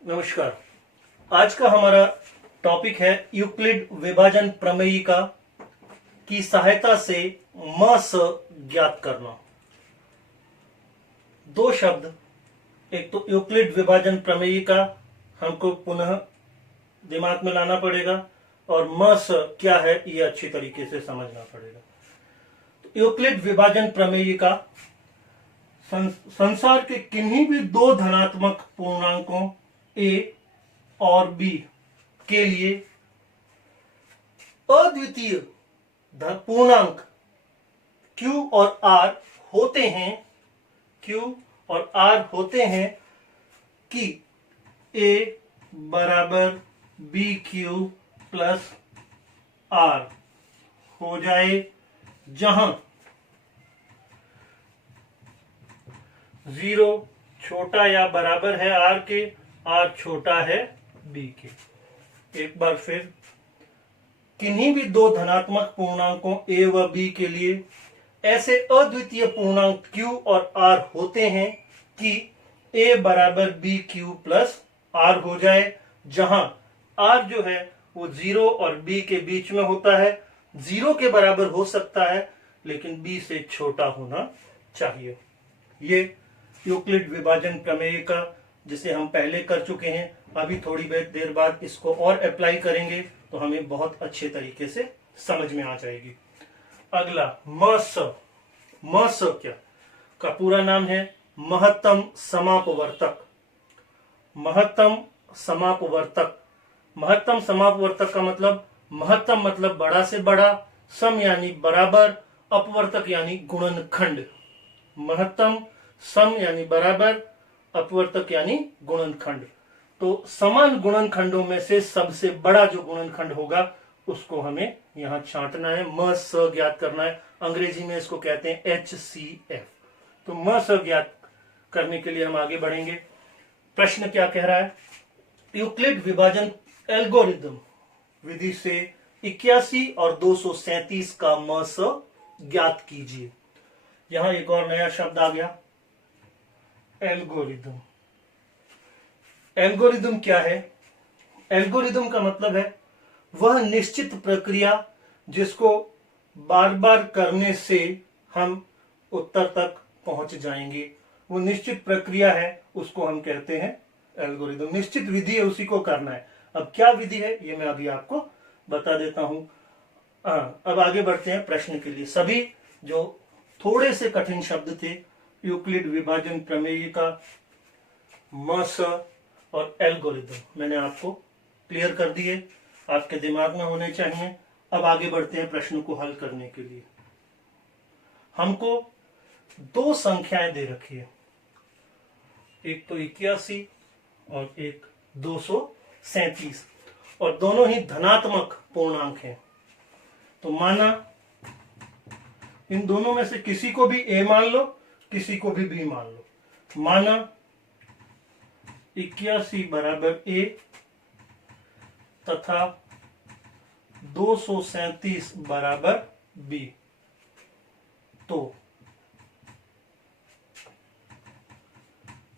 नमस्कार। आज का हमारा टॉपिक है यूक्लिड विभाजन प्रमेयिका की सहायता से म स ज्ञात करना। दो शब्द, एक तो यूक्लिड विभाजन प्रमेयिका हमको पुनः दिमाग में लाना पड़ेगा और म स क्या है ये अच्छी तरीके से समझना पड़ेगा। तो यूक्लिड विभाजन प्रमेयिका संसार के किन्हीं भी दो धनात्मक पूर्णांकों a और b के लिए अद्वितीय पूर्णांक q और r होते हैं कि a बराबर b q प्लस r हो जाए, जहां 0 छोटा या बराबर है r के, r छोटा है b के। एक बार फिर, किन्हीं भी दो धनात्मक पूर्णांकों a व b के लिए ऐसे अद्वितीय पूर्णांक q और r होते हैं कि a बराबर b q प्लस r हो जाए, जहां r जो है वो 0 और b के बीच में होता है। 0 के बराबर हो सकता है लेकिन b से छोटा होना चाहिए। ये यूक्लिड विभाजन प्रमेय का, जिसे हम पहले कर चुके हैं, अभी थोड़ी देर बाद इसको और अप्लाई करेंगे तो हमें बहुत अच्छे तरीके से समझ में आ जाएगी। अगला म स क्या का पूरा नाम है महत्तम समापवर्तक। महत्तम समापवर्तक का मतलब महत्तम मतलब बड़ा से बड़ा, सम यानी बराबर, अपवर्तक यानी गुणनखंड। महत्तम सम यानी बराबर, अपवर्तक यानी गुणनखंड। तो समान गुणनखंडों में से सबसे बड़ा जो गुणनखंड होगा उसको हमें यहां छांटना है, म स ज्ञात करना है। अंग्रेजी में इसको कहते हैं HCF। तो म स ज्ञात करने के लिए हम आगे बढ़ेंगे। प्रश्न क्या कह रहा है? यूक्लिड विभाजन एल्गोरिदम विधि से 81 और 237 का म स ज्ञात कीजिए। यहां एक और नया शब्द आ गया, एल्गोरिदम। एल्गोरिदम क्या है? एल्गोरिदम का मतलब है वह निश्चित प्रक्रिया जिसको बार बार करने से हम उत्तर तक पहुंच जाएंगे। वो निश्चित प्रक्रिया है, उसको हम कहते हैं एल्गोरिदम। निश्चित विधि है, उसी को करना है। अब क्या विधि है ये मैं अभी आपको बता देता हूं। अब आगे बढ़ते हैं प्रश्न के लिए। सभी जो थोड़े से कठिन शब्द थे, यूक्लिड विभाजन प्रमेय का, म स और एल्गोरिदम, मैंने आपको क्लियर कर दिए, आपके दिमाग में होने चाहिए। अब आगे बढ़ते हैं प्रश्न को हल करने के लिए। हमको दो संख्याएं दे रखी है, एक तो 81 और एक 237, और दोनों ही धनात्मक पूर्णांक हैं। तो माना इन दोनों में से किसी को भी a मान लो, किसी को भी b मान लो। माना 81 बराबर a तथा 237 बराबर b। तो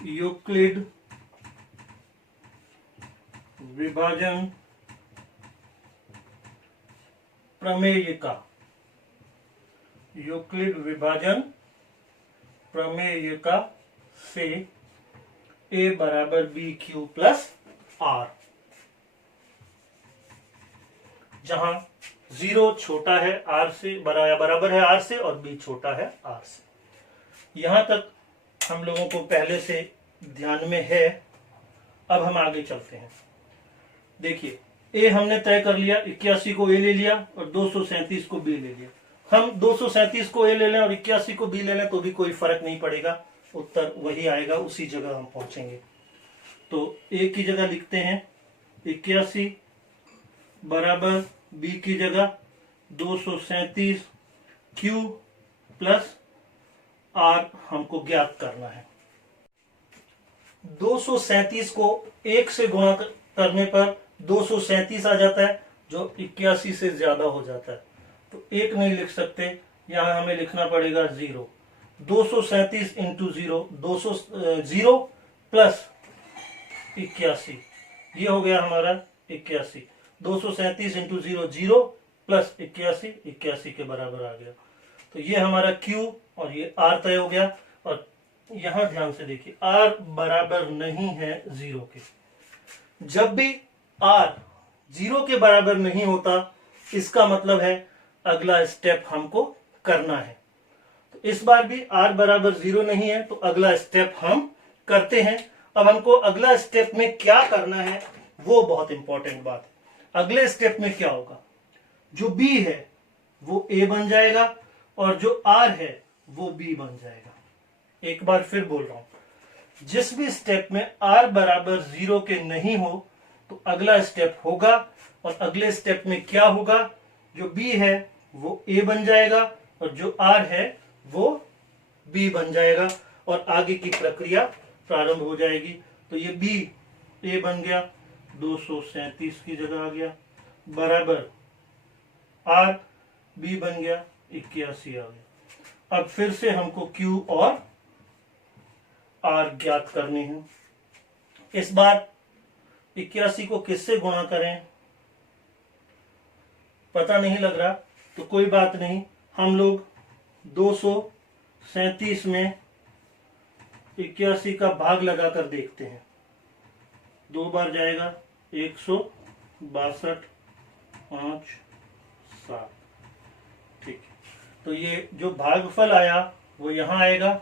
यूक्लिड विभाजन प्रमेयिका, यूक्लिड विभाजन प्रमेयिका से a बराबर b q प्लस r, जहां 0 छोटा है r से, बराबर है r से, और b छोटा है r से। यहां तक हम लोगों को पहले से ध्यान में है। अब हम आगे चलते हैं। देखिए, a हमने तय कर लिया, 81 को a ले लिया और 237 को b ले लिया। हम 237 को a ले लें और 81 को b ले लें तो भी कोई फर्क नहीं पड़ेगा, उत्तर वही आएगा, उसी जगह हम पहुंचेंगे। तो a की जगह लिखते हैं 81 बराबर b की जगह 237 q प्लस r हमको ज्ञात करना है। 237 को 1 से गुणा करने पर 237 आ जाता है, जो 81 से ज्यादा हो जाता है। तो 1 नहीं लिख सकते, यहां हमें लिखना पड़ेगा 0। 237 इंटू 0, 0 प्लस 81, ये हो गया हमारा 81। 237 इंटू 0 0 प्लस 81, 81 के बराबर आ गया। तो ये हमारा Q और ये R तय हो गया। और यहां ध्यान से देखिए, R बराबर नहीं है 0 के। जब भी R 0 के बराबर नहीं होता, इसका मतलब है अगला स्टेप हमको करना है। तो इस बार भी R बराबर 0 नहीं है, तो अगला स्टेप हम करते हैं। अब हमको अगला स्टेप में क्या करना है वो बहुत इंपॉर्टेंट बात है। अगले स्टेप में क्या होगा, जो B है वो A बन जाएगा और जो R है वो B बन जाएगा। एक बार फिर बोल रहा हूं, जिस भी स्टेप में R बराबर 0 के नहीं हो तो अगला स्टेप होगा, और अगले स्टेप में क्या होगा, जो B है वो A बन जाएगा और जो R है वो B बन जाएगा, और आगे की प्रक्रिया प्रारंभ हो जाएगी। तो ये B A बन गया, 237 की जगह आ गया, बराबर R B बन गया, 81 आ गया। अब फिर से हमको Q और R ज्ञात करने हैं। इस बार 81 को किससे गुणा करें पता नहीं लग रहा, तो कोई बात नहीं, हम लोग 237 में 81 का भाग लगाकर देखते हैं। 2 बार जाएगा, 162, 5, 7। ठीक है, तो ये जो भागफल आया वो यहां आएगा,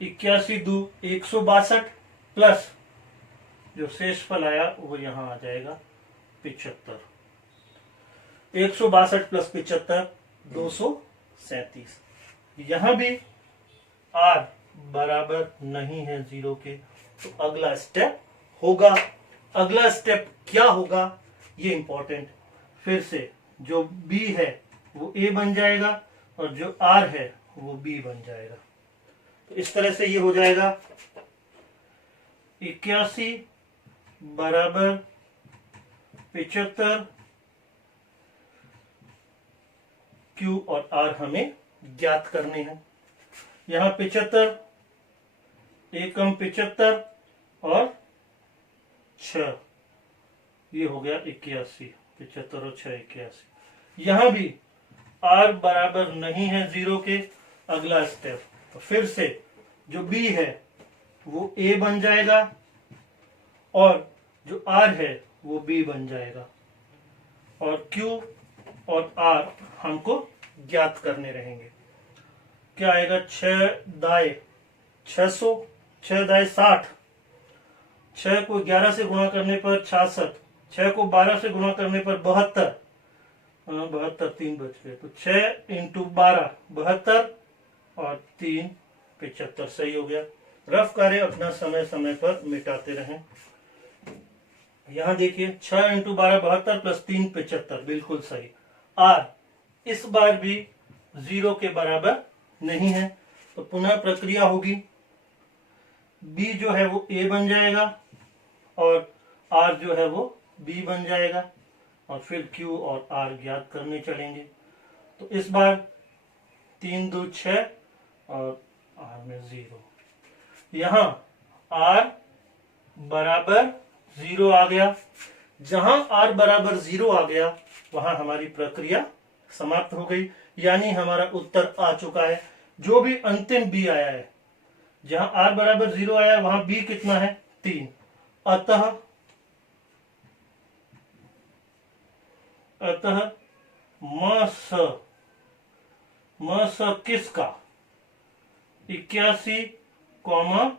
81 दू 162 प्लस जो शेष फल आया वो यहां आ जाएगा 75। 162 प्लस 75 237। यहां भी R बराबर नहीं है 0 के, तो अगला स्टेप होगा। अगला स्टेप क्या होगा ये इंपॉर्टेंट। फिर से जो B है वो A बन जाएगा और जो R है वो B बन जाएगा। तो इस तरह से ये हो जाएगा, 81 बराबर 75, Q और R हमें ज्ञात करने हैं। यहां 75 एकम 75 और 6, ये हो गया 81। 75 और 6 81। यहां भी R बराबर नहीं है 0 के, अगला स्टेप, तो फिर से जो B है वो A बन जाएगा और जो R है वो B बन जाएगा, और Q और R हमको ज्ञात करने रहेंगे। क्या आएगा, 6 दाए 600, 6 दाए 60, 6 को 11 से गुणा करने पर 66, 6 को 12 से गुणा करने पर 72, 72 3 बच गए, तो 6 इंटू 12 72 और 3 75। सही हो गया। रफ कार्य अपना समय समय पर मिटाते रहें। यहां देखिए, 6 इंटू 12 72 प्लस 3 75, बिल्कुल सही। R इस बार भी 0 के बराबर नहीं है, तो पुनः प्रक्रिया होगी। B जो है वो A बन जाएगा और R जो है वो B बन जाएगा, और फिर Q और R ज्ञात करने चलेंगे। तो इस बार 3 2 6 और R में 0। यहां R बराबर 0 आ गया। जहां R बराबर 0 आ गया वहां हमारी प्रक्रिया समाप्त हो गई, यानी हमारा उत्तर आ चुका है। जो भी अंतिम B आया है, जहां R बराबर 0 आया वहां B कितना है, 3। अतः म स किसका, 81,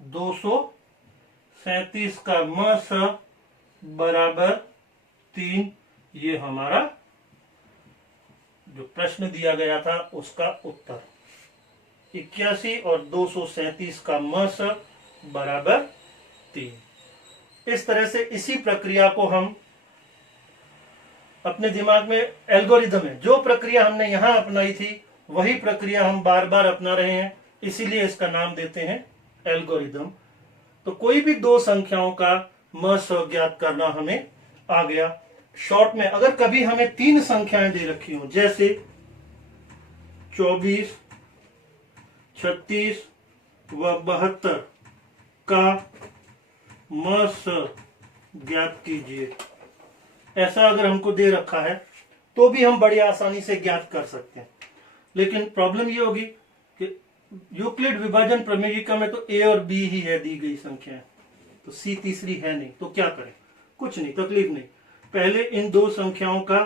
237 का म स बराबर 3। ये हमारा जो प्रश्न दिया गया था उसका उत्तर। 81 और 237 का म स बराबर 3। इस तरह से इसी प्रक्रिया को हम अपने दिमाग में, एल्गोरिदम है, जो प्रक्रिया हमने यहां अपनाई थी वही प्रक्रिया हम बार बार अपना रहे हैं, इसीलिए इसका नाम देते हैं एल्गोरिदम। तो कोई भी दो संख्याओं का म स ज्ञात करना हमें आ गया। शॉर्ट में अगर कभी हमें 3 संख्याएं दे रखी हो, जैसे 24, 36 व 72 का म स ज्ञात कीजिए, ऐसा अगर हमको दे रखा है तो भी हम बड़ी आसानी से ज्ञात कर सकते हैं। लेकिन प्रॉब्लम ये होगी कि यूक्लिड विभाजन प्रमेयिका में तो ए और बी ही है दी गई संख्या है, तो सी तीसरी है नहीं, तो क्या करें? कुछ नहीं, तकलीफ नहीं। पहले इन दो संख्याओं का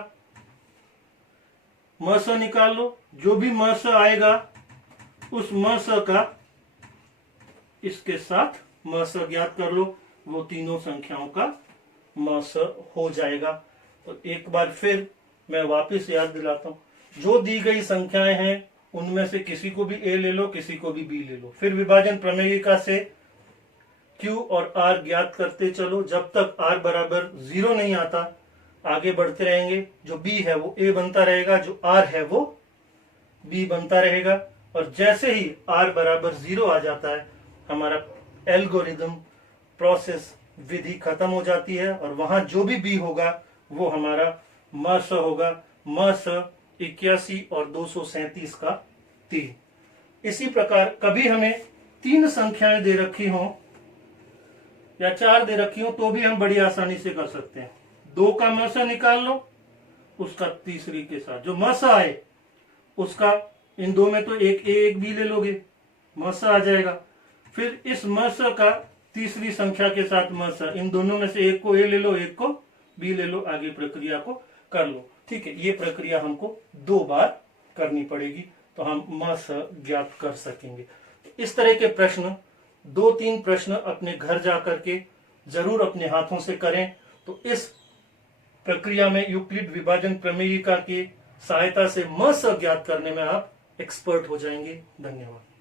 म स निकाल लो, जो भी म स आएगा उस म स का इसके साथ म स ज्ञात कर लो, वो तीनों संख्याओं का म स हो जाएगा। तो एक बार फिर मैं वापस याद दिलाता हूं, जो दी गई संख्याएं हैं उनमें से किसी को भी ए ले लो, किसी को भी बी ले लो, फिर विभाजन प्रमेयिका से Q और R ज्ञात करते चलो जब तक R बराबर 0 नहीं आता, आगे बढ़ते रहेंगे। जो B है वो A बनता रहेगा, जो R है वो B बनता रहेगा, और जैसे ही R बराबर 0 आ जाता है हमारा एल्गोरिदम प्रोसेस विधि खत्म हो जाती है, और वहां जो भी B होगा वो हमारा म स होगा। म स 81 और 237 का 3। इसी प्रकार कभी हमें 3 संख्याएं दे रखी हों या 4 दे रखी हो तो भी हम बड़ी आसानी से कर सकते हैं। 2 का म स निकाल लो, उसका तीसरी के साथ जो म स आए उसका, इन दो में तो एक ए एक बी ले लोगे, म स आ जाएगा। फिर इस म स का तीसरी संख्या के साथ म स, इन दोनों में से एक को ए ले लो, एक को बी ले लो, आगे प्रक्रिया को कर लो। ठीक है, ये प्रक्रिया हमको 2 बार करनी पड़ेगी तो हम म स ज्ञात कर सकेंगे। इस तरह के प्रश्न 2-3 प्रश्न अपने घर जाकर के जरूर अपने हाथों से करें, तो इस प्रक्रिया में यूक्लिड विभाजन प्रमेयिका की सहायता से म स ज्ञात करने में आप एक्सपर्ट हो जाएंगे। धन्यवाद।